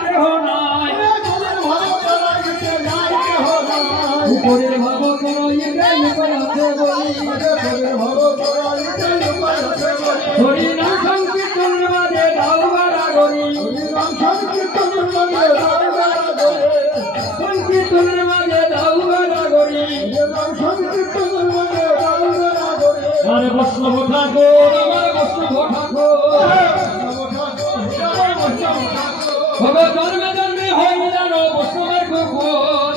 কেহ নাই উপরের ভাব করাইতে উপায় আছে বলি হরি নাম সংকীর্তনের মাঝে দাও বাড়া গরি সংকীর্তনের মাঝে দাও বাড়া গরি আরে বৈষ্ণব ঠাকুর আমার বৈষ্ণব ঠাকুর জন্মে জন্মে হয়ে জানো বৈষ্ণবের কুকুর